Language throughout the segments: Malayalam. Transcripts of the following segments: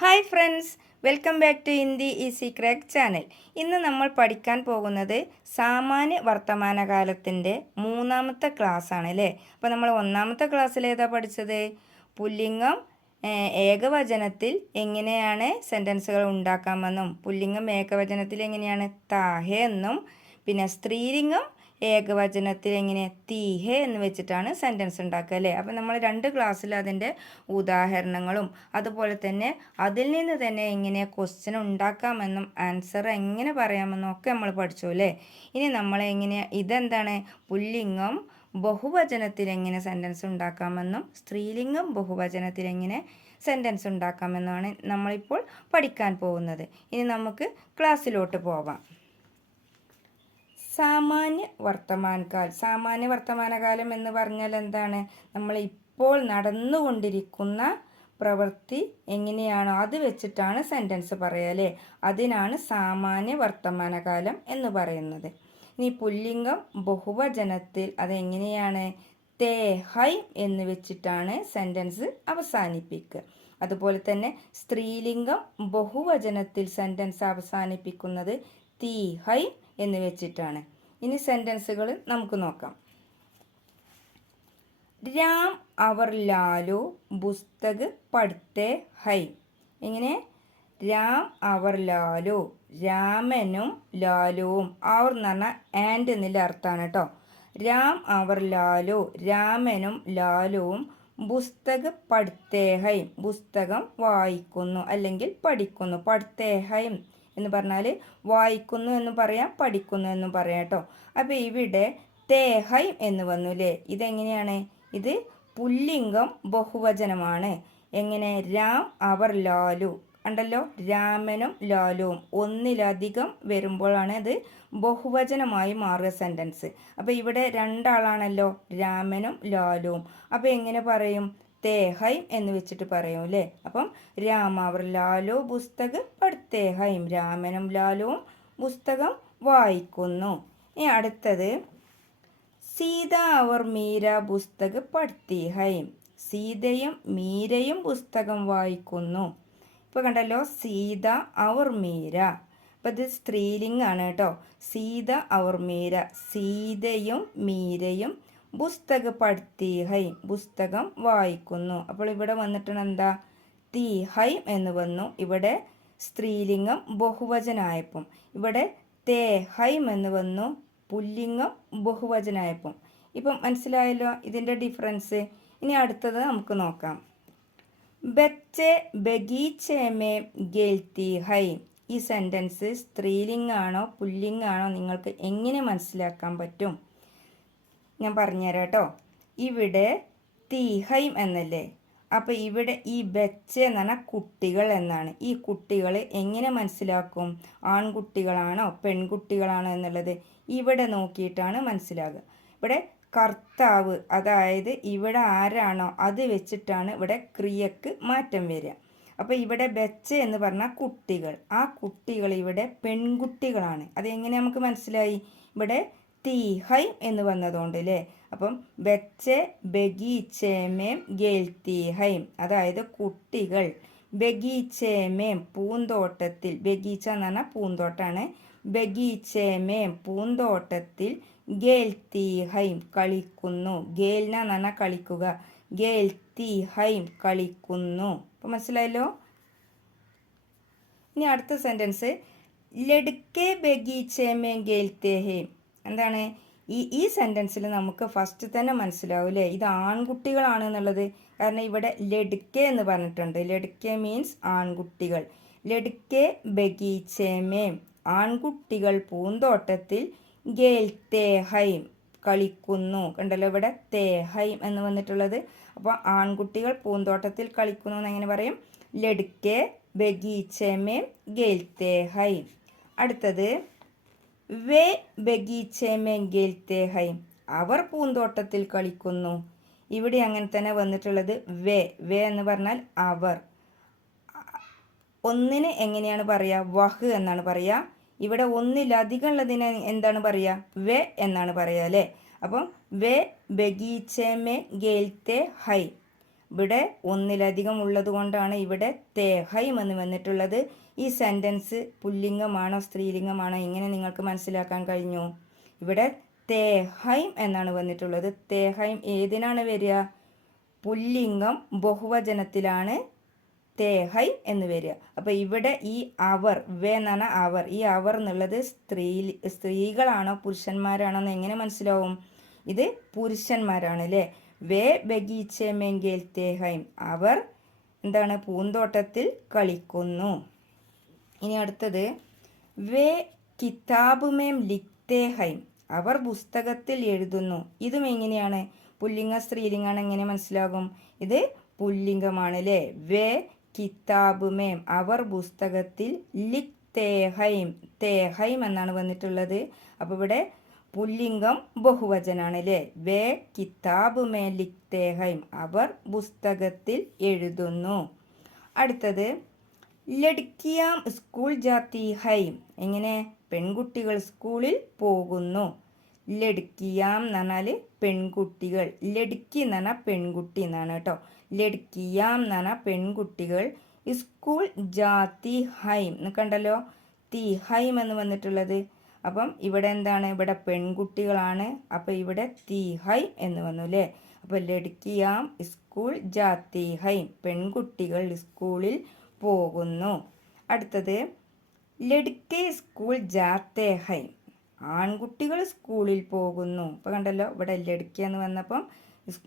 Hi friends welcome back to Hindi easy crack channel ഇന്ന് നമ്മൾ പഠിക്കാൻ പോകുന്നത് സാമാന്യ വർത്തമാനകാലത്തിന്റെ മൂന്നാമത്തെ ക്ലാസ് ആണ് അല്ലേ? അപ്പോൾ നമ്മൾ ഒന്നാമത്തെ ക്ലാസ്സിൽ ഏതാ പഠിച്ചത്? പുല്ലിംഗം ഏകവചനത്തിൽ എങ്ങനെയാണ് സെന്റൻസുകൾ ഉണ്ടാക്കാമെന്നും പുല്ലിംഗം ഏകവചനത്തിൽ എങ്ങനെയാണ് താഹെ എന്നും പിന്നെ സ്ത്രീലിംഗം ഏകവചനത്തിൽ എങ്ങനെ തീഹെ എന്ന് വെച്ചിട്ടാണ് സെന്റൻസ് ഉണ്ടാക്കുക അല്ലേ? അപ്പം നമ്മൾ രണ്ട് ക്ലാസ്സിൽ അതിന്റെ ഉദാഹരണങ്ങളും അതുപോലെ തന്നെ അതിൽ നിന്ന് തന്നെ എങ്ങനെ ക്വസ്റ്റ്യൻ ഉണ്ടാക്കാമെന്നും ആൻസർ എങ്ങനെ പറയാമെന്നും ഒക്കെ നമ്മൾ പഠിച്ചു അല്ലേ? ഇനി നമ്മൾ എങ്ങനെ ഇതെന്താണ്? പുല്ലിംഗം ബഹുവചനത്തിൽ എങ്ങനെ സെന്റൻസ് ഉണ്ടാക്കാമെന്നും സ്ത്രീലിംഗം ബഹുവചനത്തിൽ എങ്ങനെ സെന്റൻസ് ഉണ്ടാക്കാമെന്നുമാണ് നമ്മളിപ്പോൾ പഠിക്കാൻ പോകുന്നത്. ഇനി നമുക്ക് ക്ലാസ്സിലോട്ട് പോവാം. സാമാന്യ വർത്തമാനകാലം സാമാന്യ വർത്തമാനകാലം എന്ന് പറഞ്ഞാൽ എന്താണ്? നമ്മൾ ഇപ്പോൾ നടന്നുകൊണ്ടിരിക്കുന്ന പ്രവൃത്തി എങ്ങനെയാണോ അത് വെച്ചിട്ടാണ് സെന്റൻസ് പറയുക അതിനാണ് സാമാന്യ വർത്തമാനകാലം എന്ന് പറയുന്നത്. ഇനി പുല്ലിംഗം ബഹുവചനത്തിൽ അതെങ്ങനെയാണ്? തേ ഹൈ എന്ന് വെച്ചിട്ടാണ് സെന്റൻസ് അവസാനിപ്പിക്കുക. അതുപോലെ തന്നെ സ്ത്രീലിംഗം ബഹുവചനത്തിൽ സെന്റൻസ് അവസാനിപ്പിക്കുന്നത് തീ ഹൈ എന്ന് വെച്ചിട്ടാണ്. ഇനി സെന്റൻസുകൾ നമുക്ക് നോക്കാം. രാം അവർ ലാലു പുസ്തക് പഠിത്തേ ഹൈ. ഇങ്ങനെ രാം അവർ ലാലു രാമനും ലാലുവും. അവർ എന്ന് പറഞ്ഞാൽ ആൻഡ് എന്നുള്ള അർത്ഥമാണ് കേട്ടോ. രാം അവർ ലാലു രാമനും ലാലുവും പുസ്തക് പഠിത്തേഹൈ പുസ്തകം വായിക്കുന്നു അല്ലെങ്കിൽ പഠിക്കുന്നു. പഠിത്തേഹൈ എന്ന് പറഞ്ഞാൽ വായിക്കുന്നു എന്ന് പറയാം പഠിക്കുന്നു എന്നും പറയാം കേട്ടോ. അപ്പോൾ ഇവിടെ തേഹൈ എന്ന് വന്നു അല്ലേ ഇതെങ്ങനെയാണ്? ഇത് പുല്ലിംഗം ബഹുവചനമാണ്. എങ്ങനെ? രാം അവർ ലാലു. ഉണ്ടല്ലോ രാമനും ലാലുവും ഒന്നിലധികം വരുമ്പോഴാണ് അത് ബഹുവചനമായി മാറുക സെന്റൻസ് അപ്പോൾ ഇവിടെ രണ്ടാളാണല്ലോ? രാമനും ലാലുവും. അപ്പോൾ എങ്ങനെ പറയും? തേഹൈം എന്ന് വെച്ചിട്ട് പറയും അല്ലേ അപ്പം രാമാവർ ലാലോ പുസ്തക് പഠിത്തേഹൈം രാമനും ലാലുവും പുസ്തകം വായിക്കുന്നു. ഇനി അടുത്തത്. സീത അവർ മീര പുസ്തക് ഹൈം സീതയും മീരയും പുസ്തകം വായിക്കുന്നു. ഇപ്പോൾ കണ്ടല്ലോ സീത അവർ മീര. അപ്പോൾ ഇത് സ്ത്രീലിംഗാണ് കേട്ടോ. സീത അവർ മീര. സീതയും മീരയും പുസ്തക പഠിത്തി ഹൈ പുസ്തകം വായിക്കുന്നു. അപ്പോൾ ഇവിടെ വന്നിട്ടാണ് എന്താ തീ ഹൈ എന്ന് വന്നു. ഇവിടെ സ്ത്രീലിംഗം ബഹുവചനായപ്പം. ഇവിടെ തേ ഹൈം എന്ന് വന്നു. പുല്ലിംഗം ബഹുവചനായപ്പം. ഇപ്പം മനസ്സിലായല്ലോ ഇതിന്റെ ഡിഫറൻസ് ഇനി അടുത്തത് നമുക്ക് നോക്കാം. ബച്ചെ ബഗീച്ചേമേ ഗേൽത്തി ഹൈ ഈ സെന്റൻസ് സ്ത്രീലിംഗാണോ പുല്ലിംഗാണോ നിങ്ങൾക്ക് എങ്ങനെ മനസ്സിലാക്കാൻ പറ്റും? ഞാൻ പറഞ്ഞുതരാം കേട്ടോ. ഇവിടെ തീഹൈം എന്നല്ലേ? അപ്പോൾ ഇവിടെ ഈ ബച്ച എന്ന് പറഞ്ഞാൽ കുട്ടികൾ എന്നാണ്. ഈ കുട്ടികൾ എങ്ങനെ മനസ്സിലാക്കും? ആൺകുട്ടികളാണോ പെൺകുട്ടികളാണോ എന്നുള്ളത് ഇവിടെ നോക്കിയിട്ടാണ് മനസ്സിലാകുക. ഇവിടെ കർത്താവ് അതായത് ഇവിടെ ആരാണോ അത് വെച്ചിട്ടാണ് ഇവിടെ ക്രിയക്ക് മാറ്റം വരിക. അപ്പോൾ ഇവിടെ ബച്ച എന്ന് പറഞ്ഞാൽ കുട്ടികൾ. ആ കുട്ടികൾ ഇവിടെ പെൺകുട്ടികളാണ്. അതെങ്ങനെ നമുക്ക് മനസ്സിലായി? ഇവിടെ തീഹൈ എന്ന് വന്നതുകൊണ്ട് അല്ലേ അപ്പം ബച്ചെ ബഗീച്ചേമേം ഗേൽത്തീഹൈം. അതായത് കുട്ടികൾ. ബഗീച്ചേമേം പൂന്തോട്ടത്തിൽ. ബഗീച്ച എന്ന് പറഞ്ഞാൽ പൂന്തോട്ടമാണ് ബഗീച്ചേമേം പൂന്തോട്ടത്തിൽ ഗേൽത്തീഹൈം കളിക്കുന്നു. ഗേൽന എന്ന് പറഞ്ഞാൽ കളിക്കുക. ഗേൽത്തീഹൈം കളിക്കുന്നു. അപ്പം മനസ്സിലായല്ലോ? ഇനി അടുത്ത സെന്റൻസ് ലടുക്കെ ബഗീച്ചേമേം ഗേൽത്തേഹേ. എന്താണ്? ഈ ഈ സെന്റൻസിൽ നമുക്ക് ഫസ്റ്റ് തന്നെ മനസ്സിലാവും അല്ലേ ഇത് ആൺകുട്ടികളാണ് എന്നുള്ളത്. കാരണം ഇവിടെ ലടുക്കെ എന്ന് പറഞ്ഞിട്ടുണ്ട്. ലടുക്കെ മീൻസ് ആൺകുട്ടികൾ. ലടുക്കെ ബഗീച്ചേമേം ആൺകുട്ടികൾ പൂന്തോട്ടത്തിൽ ഗേൽ തേഹൈം കളിക്കുന്നു. കണ്ടല്ലോ ഇവിടെ തേഹൈം എന്ന് വന്നിട്ടുള്ളത്. അപ്പോൾ ആൺകുട്ടികൾ പൂന്തോട്ടത്തിൽ കളിക്കുന്നു എന്ന് എങ്ങനെ പറയും ലടുക്കെ ബഗീച്ചേമേം ഗേൽ തേഹൈം അടുത്തത് വേ ബഗീച്ചേമേ ഗേൽ തേഹൈം അവർ പൂന്തോട്ടത്തിൽ കളിക്കുന്നു. ഇവിടെ അങ്ങനെ തന്നെ വന്നിട്ടുള്ളത് വേ. വേ എന്ന് പറഞ്ഞാൽ അവർ. ഒന്നിന് എങ്ങനെയാണ് പറയുക വഹ് എന്നാണ് പറയുക ഇവിടെ ഒന്നിലധികം ഉള്ളതിന് എന്താണ് പറയുക വെ എന്നാണ് പറയുക അല്ലേ? അപ്പം വെ ബഗീച്ചേമേ ഗേൽത്തെ ഹൈ. ഇവിടെ ഒന്നിലധികം ഉള്ളതുകൊണ്ടാണ് ഇവിടെ തേഹൈം എന്ന് വന്നിട്ടുള്ളത്. ഈ സെന്റൻസ് പുല്ലിംഗമാണോ സ്ത്രീലിംഗമാണോ എങ്ങനെ നിങ്ങൾക്ക് മനസ്സിലാക്കാൻ കഴിഞ്ഞു? ഇവിടെ തേഹൈം എന്നാണ് വന്നിട്ടുള്ളത്. തേഹൈം ഏതിനാണ് വരിക? പുല്ലിംഗം ബഹുവചനത്തിലാണ് തേഹൈ എന്ന് വരിക. അപ്പോൾ ഇവിടെ ഈ അവർ വേ എന്നാണ് അവർ. ഈ അവർ എന്നുള്ളത് സ്ത്രീ സ്ത്രീകളാണോ പുരുഷന്മാരാണോ എന്ന് എങ്ങനെ മനസ്സിലാവും? ഇത് പുരുഷന്മാരാണ് അല്ലേ? വേ ബഗീച്ചെ മെങ്കേൽ തേഹൈം അവർ എന്താണ് പൂന്തോട്ടത്തിൽ കളിക്കുന്നു. ഇനി അടുത്തത് വേ കിതാബുമേം ലിക്തേഹൈം അവർ പുസ്തകത്തിൽ എഴുതുന്നു. ഇതും എങ്ങനെയാണ്? പുല്ലിംഗ സ്ത്രീലിംഗാണ് എങ്ങനെ മനസ്സിലാകും? ഇത് പുല്ലിംഗമാണ് അല്ലേ വേ കിതാബുമേം അവർ പുസ്തകത്തിൽ ലിക് തേഹൈം തേഹൈം എന്നാണ് വന്നിട്ടുള്ളത്. അപ്പോൾ ഇവിടെ പുല്ലിംഗം ബഹുവചനാണ് അല്ലേ വേ കിതാബ് മേ ലിഖ്തേഹൈം. അവർ പുസ്തകത്തിൽ എഴുതുന്നു. അടുത്തത് ലഡ്കിയാം സ്കൂൾ ജാത്തി ഹൈം. എങ്ങനെ? പെൺകുട്ടികൾ സ്കൂളിൽ പോകുന്നു. ലഡ്കിയാം എന്ന് പറഞ്ഞാൽ പെൺകുട്ടികൾ. ലഡ്ക്കി പറഞ്ഞാൽ പെൺകുട്ടി എന്നാണ് കേട്ടോ. ലഡ്കിയാം എന്ന് പറഞ്ഞാൽ പെൺകുട്ടികൾ സ്കൂൾ ജാതി ഹൈം. എന്ന് കണ്ടല്ലോ? തി ഹൈം എന്ന് വന്നിട്ടുള്ളത്. അപ്പം ഇവിടെ എന്താണ്? ഇവിടെ പെൺകുട്ടികളാണ്. അപ്പം ഇവിടെ തീഹൈ ഹൈം എന്ന് വന്നു അല്ലേ? അപ്പോൾ ലടുക്കിയാം സ്കൂൾ ജാതി ഹൈ പെൺകുട്ടികൾ സ്കൂളിൽ പോകുന്നു. അടുത്തത് ലഡ്കെ സ്കൂൾ ജാത്തേ ഹൈ ആൺകുട്ടികൾ സ്കൂളിൽ പോകുന്നു. ഇപ്പോൾ കണ്ടല്ലോ ഇവിടെ ലഡ്ക എന്ന് വന്നപ്പം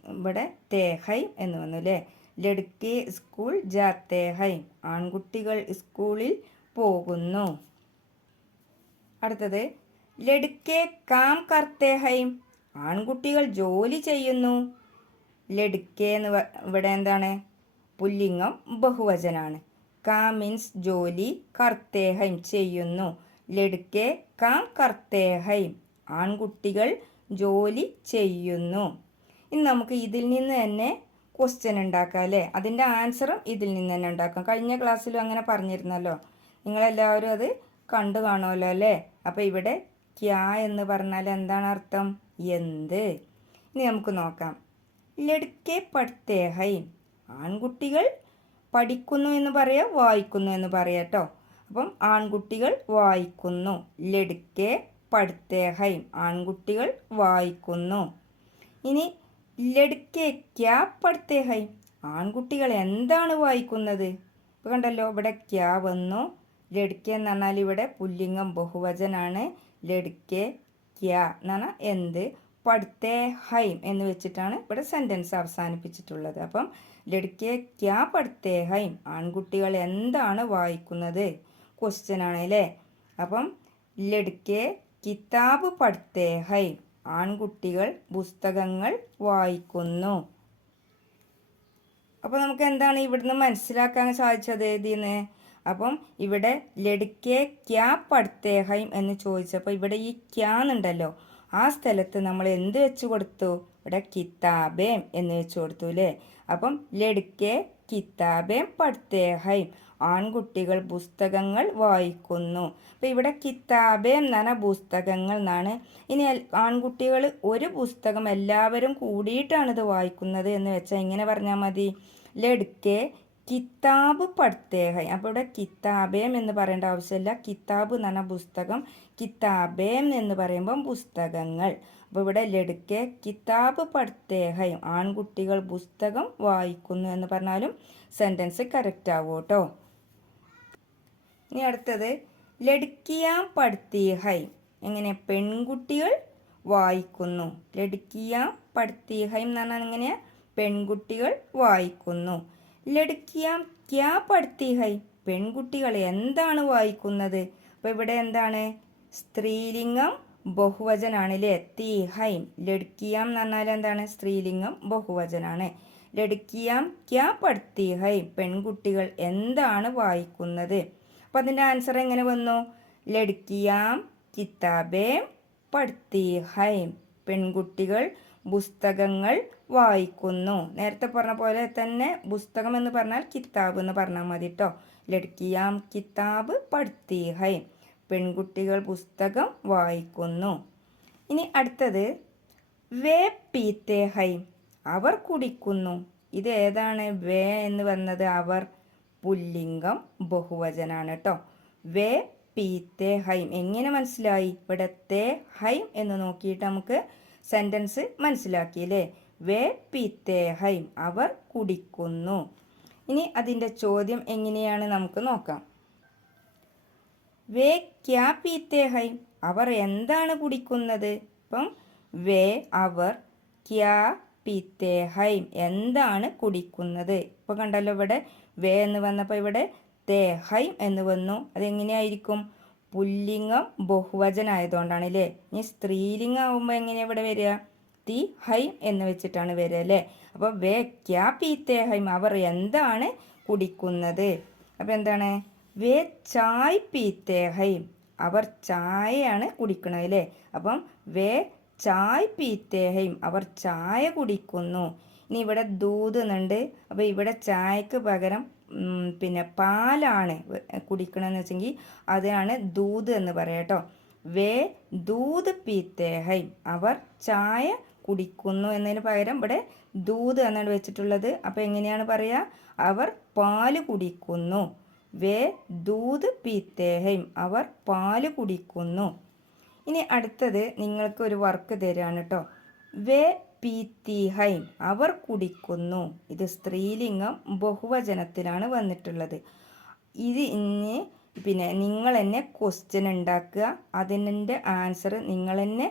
ഇവിടെ തേഹൈ എന്ന് വന്നു അല്ലേ? ലഡ്കെ സ്കൂൾ ജാത്തേഹൈ ആൺകുട്ടികൾ സ്കൂളിൽ പോകുന്നു. അടുത്തത് ലഡ്കെ കാം കർത്തേഹൈം ആൺകുട്ടികൾ ജോലി ചെയ്യുന്നു. ലഡ്കെ എന്ന് ഇവിടെ എന്താണ്? പുല്ലിംഗം ബഹുവചനാണ്. കാ മീൻസ് ജോലി കർത്തേഹൈം ചെയ്യുന്നു. ലഡ്കെ കാം കർത്തേഹൈം ആൺകുട്ടികൾ ജോലി ചെയ്യുന്നു. ഇനി നമുക്ക് ഇതിൽ നിന്ന് തന്നെ ക്വസ്റ്റ്യൻ ഉണ്ടാക്കാം അല്ലേ? അതിന്റെ ആൻസറും ഇതിൽ നിന്ന് തന്നെ ഉണ്ടാക്കാം. കഴിഞ്ഞ ക്ലാസ്സിലും അങ്ങനെ പറഞ്ഞിരുന്നല്ലോ. നിങ്ങളെല്ലാവരും അത് കണ്ടു കാണുമല്ലോ അല്ലേ? അപ്പോൾ ഇവിടെ ക്യാ എന്ന് പറഞ്ഞാൽ എന്താണ് അർത്ഥം? എന്ത്? ഇനി നമുക്ക് നോക്കാം. ലടുക്കെ പഠിത്തേ ഹൈ. ആൺകുട്ടികൾ പഠിക്കുന്നു എന്ന് പറയാം വായിക്കുന്നു എന്ന് പറയാം കേട്ടോ അപ്പം ആൺകുട്ടികൾ വായിക്കുന്നു. ലടുക്കെ പഠിത്തേ ഹൈ. ആൺകുട്ടികൾ വായിക്കുന്നു. ഇനി ലടുക്കെ ക്യാ പഠിത്തേ ഹൈ. ആൺകുട്ടികൾ എന്താണ് വായിക്കുന്നത്? ഇപ്പോൾ കണ്ടല്ലോ ഇവിടെ ക്യാ വന്നു. ലഡ്കെ എന്ന് പറഞ്ഞാൽ ഇവിടെ പുല്ലിംഗം ബഹുവചനാണ്. ലഡ്കെ ക്യാ എന്ന് പറഞ്ഞാൽ എന്ത്? പഠിത്തേ ഹൈം എന്ന് വെച്ചിട്ടാണ് ഇവിടെ സെന്റൻസ് അവസാനിപ്പിച്ചിട്ടുള്ളത്. അപ്പം ലഡ്കെ ക്യാ പഠിത്തേ ഹൈം? ആൺകുട്ടികൾ എന്താണ് വായിക്കുന്നത്? ക്വസ്റ്റ്യൻ ആണ് അപ്പം ലഡ്കെ കിതാബ് പഠിത്തേ ഹൈം. ആൺകുട്ടികൾ പുസ്തകങ്ങൾ വായിക്കുന്നു. അപ്പോൾ നമുക്ക് എന്താണ് ഇവിടുന്ന് മനസ്സിലാക്കാൻ സാധിച്ചത്? ഇതിന്ന് അപ്പം ഇവിടെ ലഡ്കെ ക്യാ പഠിത്തേഹൈം എന്ന് ചോദിച്ചപ്പോൾ ഇവിടെ ഈ ക്യാ എന്നുണ്ടല്ലോ ആ സ്ഥലത്ത് നമ്മൾ എന്ത് വെച്ച് കൊടുത്തു? ഇവിടെ കിതാബേം എന്ന് വെച്ച് കൊടുത്തു അല്ലേ അപ്പം ലഡ്കെ കിതാബേം പഠിത്തേഹൈം ആൺകുട്ടികൾ പുസ്തകങ്ങൾ വായിക്കുന്നു. അപ്പം ഇവിടെ കിതാബേം എന്നാണ് പുസ്തകങ്ങൾ എന്നാണ്. ഇനി ആൺകുട്ടികൾ ഒരു പുസ്തകം എല്ലാവരും കൂടിയിട്ടാണ് ഇത് വായിക്കുന്നത് എന്ന് വെച്ചാൽ ഇങ്ങനെ പറഞ്ഞാൽ മതി. ലഡ്കെ കിതാബ് പഠിത്തേഹൈ അപ്പോൾ ഇവിടെ കിതാബേം എന്ന് പറയേണ്ട ആവശ്യമില്ല. കിതാബ് എന്ന് പറഞ്ഞാൽ പുസ്തകം. കിതാബേം എന്ന് പറയുമ്പം പുസ്തകങ്ങൾ. അപ്പോൾ ഇവിടെ ലെടുക്കെ കിതാബ് പഠിത്തേഹൈ ആൺകുട്ടികൾ പുസ്തകം വായിക്കുന്നു എന്ന് പറഞ്ഞാലും സെന്റൻസ് കറക്റ്റ് ആവും കേട്ടോ. ഇനി അടുത്തത് ലഡ്കിയാം പഠിത്തീഹൈ. എങ്ങനെ? പെൺകുട്ടികൾ വായിക്കുന്നു. ലഡ്കിയാം പഠിത്തീഹൈ എന്ന് പറഞ്ഞാൽ എങ്ങനെയാണ് പെൺകുട്ടികൾ വായിക്കുന്നു. ലഡ്കിയാം ക്യാ പഠിത്തീഹൈ പെൺകുട്ടികൾ എന്താണ് വായിക്കുന്നത്? അപ്പോൾ ഇവിടെ എന്താണ്? സ്ത്രീലിംഗം ബഹുവചനാണ് അല്ലേ തീഹൈം ലടുക്കിയാം എന്ന് പറഞ്ഞാൽ എന്താണ്? സ്ത്രീലിംഗം ബഹുവചനാണ്. ലടുക്കിയാം ക്യാ പഠിത്തീഹൈ പെൺകുട്ടികൾ എന്താണ് വായിക്കുന്നത്? അപ്പം അതിന്റെ ആൻസർ എങ്ങനെ വന്നു? ലടുക്കിയാം കിതാബേ പഠിത്തീഹൈം പെൺകുട്ടികൾ പുസ്തകങ്ങൾ വായിക്കുന്നു. നേരത്തെ പറഞ്ഞ പോലെ തന്നെ പുസ്തകം എന്ന് പറഞ്ഞാൽ കിതാബ് എന്ന് പറഞ്ഞാൽ മതി കേട്ടോ ലഡ്കിയാം കിതാബ് പഠിത്തീഹൈ. പെൺകുട്ടികൾ പുസ്തകം വായിക്കുന്നു. ഇനി അടുത്തത് വേ പീത്തേഹൈ. അവർ കുടിക്കുന്നു. ഇത് ഏതാണ്? വേ എന്ന് പറഞ്ഞത് അവർ പുല്ലിംഗം ബഹുവചനാണ് കേട്ടോ വേ പീത്തെ ഹൈം എങ്ങനെ മനസ്സിലായി? ഇവിടെ തേ ഹൈം എന്ന് നോക്കിയിട്ട് നമുക്ക് സെന്റൻസ് മനസ്സിലാക്കിയില്ലേ? വേ പീത്തെ ഹൈം അവർ കുടിക്കുന്നു. ഇനി അതിന്റെ ചോദ്യം എങ്ങനെയാണ് നമുക്ക് നോക്കാം. വേ ക്യാ പീത്തേഹൈം അവർ എന്താണ് കുടിക്കുന്നത്? ഇപ്പം വേ അവർ ക്യാ പിത്തേഹൈം എന്താണ് കുടിക്കുന്നത്? ഇപ്പോൾ കണ്ടല്ലോ ഇവിടെ വേ എന്ന് വന്നപ്പോൾ ഇവിടെ തേഹൈം എന്ന് വന്നു. അതെങ്ങനെയായിരിക്കും? പുല്ലിംഗം ബഹുവചനായതുകൊണ്ടാണ് അല്ലേ? ഇനി സ്ത്രീലിംഗം ആവുമ്പോൾ എങ്ങനെയാണ് ഇവിടെ വരിക? തി ഹൈം എന്ന് വെച്ചിട്ടാണ് വരിക അല്ലേ? അപ്പോൾ വേ ക്യാ പീത്തെ ഹൈം അവർ എന്താണ് കുടിക്കുന്നത്? അപ്പോൾ എന്താണ്? വേ ചായ് പീത്തേ ഹൈം അവർ ചായയാണ് കുടിക്കുന്നത് അല്ലേ? അപ്പം വേ ചായ് പീത്തേ ഹൈം അവർ ചായ കുടിക്കുന്നു. ഇനി ഇവിടെ ദൂത് എന്നുണ്ട്. അപ്പോൾ ഇവിടെ ചായക്ക് പകരം പിന്നെ പാലാണ് കുടിക്കണമെന്ന് വെച്ചെങ്കിൽ അതാണ് ദൂത് എന്ന് പറയാം കേട്ടോ വേ ദൂത് പീത്തേ ഹൈം അവർ ചായ കുടിക്കുന്നു എന്നതിന് പകരം ഇവിടെ ദൂത് എന്നാണ് വെച്ചിട്ടുള്ളത്. അപ്പോൾ എങ്ങനെയാണ് പറയുക? അവർ പാൽ കുടിക്കുന്നു. വേ ദൂത് പീത്തേഹയും അവർ പാൽ കുടിക്കുന്നു. ഇനി അടുത്തത് നിങ്ങൾക്ക് ഒരു വർക്ക് തരാണ് കേട്ടോ വേ പീത്തിഹൈം. അവർ കുടിക്കുന്നു. ഇത് സ്ത്രീലിംഗം ബഹുവചനത്തിലാണ് വന്നിട്ടുള്ളത്. ഇത് ഇനി പിന്നെ നിങ്ങൾ തന്നെ ക്വസ്റ്റ്യൻ ഉണ്ടാക്കുക. അതിന്റെ ആൻസർ നിങ്ങൾ തന്നെ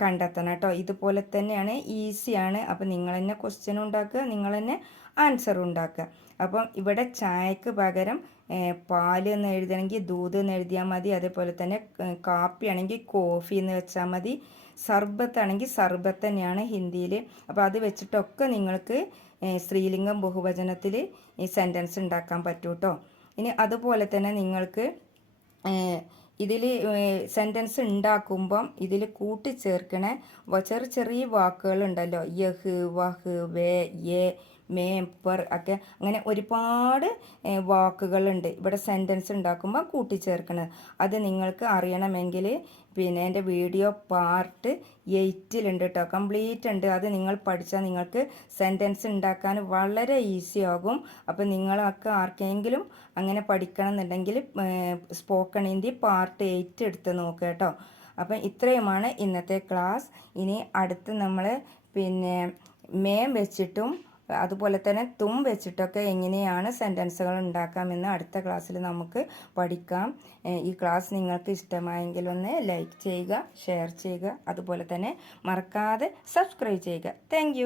കണ്ടെത്തണം കേട്ടോ. ഇതുപോലെ തന്നെയാണ് ഈസിയാണ് അപ്പോൾ നിങ്ങൾ തന്നെ ക്വസ്റ്റ്യൻ ഉണ്ടാക്കുക നിങ്ങൾ തന്നെ ആൻസർ ഉണ്ടാക്കുക. അപ്പം ഇവിടെ ചായക്ക് പകരം പാൽ എന്ന് എഴുതണമെങ്കിൽ ദൂത് എന്ന് എഴുതിയാൽ മതി. അതേപോലെ തന്നെ കാപ്പി ആണെങ്കിൽ കോഫി എന്ന് വെച്ചാൽ മതി. സർബത്ത് ആണെങ്കിൽ സർബത്ത് തന്നെയാണ് ഹിന്ദിയിൽ. അപ്പോൾ അത് വെച്ചിട്ടൊക്കെ നിങ്ങൾക്ക് സ്ത്രീലിംഗം ബഹുവചനത്തിൽ ഈ സെന്റൻസ് ഉണ്ടാക്കാൻ പറ്റൂട്ടോ ഇനി അതുപോലെ തന്നെ നിങ്ങൾക്ക് ഇതിൽ സെന്റൻസ് ഉണ്ടാക്കുമ്പം ഇതിൽ കൂട്ടിച്ചേർക്കണ ചെറിയ ചെറിയ വാക്കുകളുണ്ടല്ലോ. യഹ് വഹ് വേ യേ മേ പർ ഒക്കെ അങ്ങനെ ഒരുപാട് വാക്കുകളുണ്ട്. ഇവിടെ സെന്റൻസ് ഉണ്ടാക്കുമ്പോൾ കൂട്ടിച്ചേർക്കുന്നത് അത് നിങ്ങൾക്ക് അറിയണമെങ്കിൽ പിന്നെ എന്റെ വീഡിയോ പാർട്ട് എയ്റ്റിലുണ്ട് കേട്ടോ കംപ്ലീറ്റ് ഉണ്ട്. അത് നിങ്ങൾ പഠിച്ചാൽ നിങ്ങൾക്ക് സെന്റൻസ് ഉണ്ടാക്കാൻ വളരെ ഈസി ആകും. അപ്പോൾ നിങ്ങളൊക്കെ ആർക്കെങ്കിലും അങ്ങനെ പഠിക്കണം എന്നുണ്ടെങ്കിൽ സ്പോക്കൺ ഹിന്ദി പാർട്ട് എയ്റ്റ് എടുത്ത് നോക്കുക കേട്ടോ അപ്പം ഇത്രയുമാണ് ഇന്നത്തെ ക്ലാസ് ഇനി അടുത്ത് നമ്മൾ പിന്നെ മേം വെച്ചിട്ടും അതുപോലെ തന്നെ തും വെച്ചിട്ടൊക്കെ എങ്ങനെയാണ് സെന്റൻസുകൾ ഉണ്ടാക്കാമെന്ന് അടുത്ത ക്ലാസ്സിൽ നമുക്ക് പഠിക്കാം. ഈ ക്ലാസ് നിങ്ങൾക്ക് ഇഷ്ടമായെങ്കിൽ ഒന്ന് ലൈക്ക് ചെയ്യുക ഷെയർ ചെയ്യുക അതുപോലെ തന്നെ മറക്കാതെ സബ്സ്ക്രൈബ് ചെയ്യുക. താങ്ക്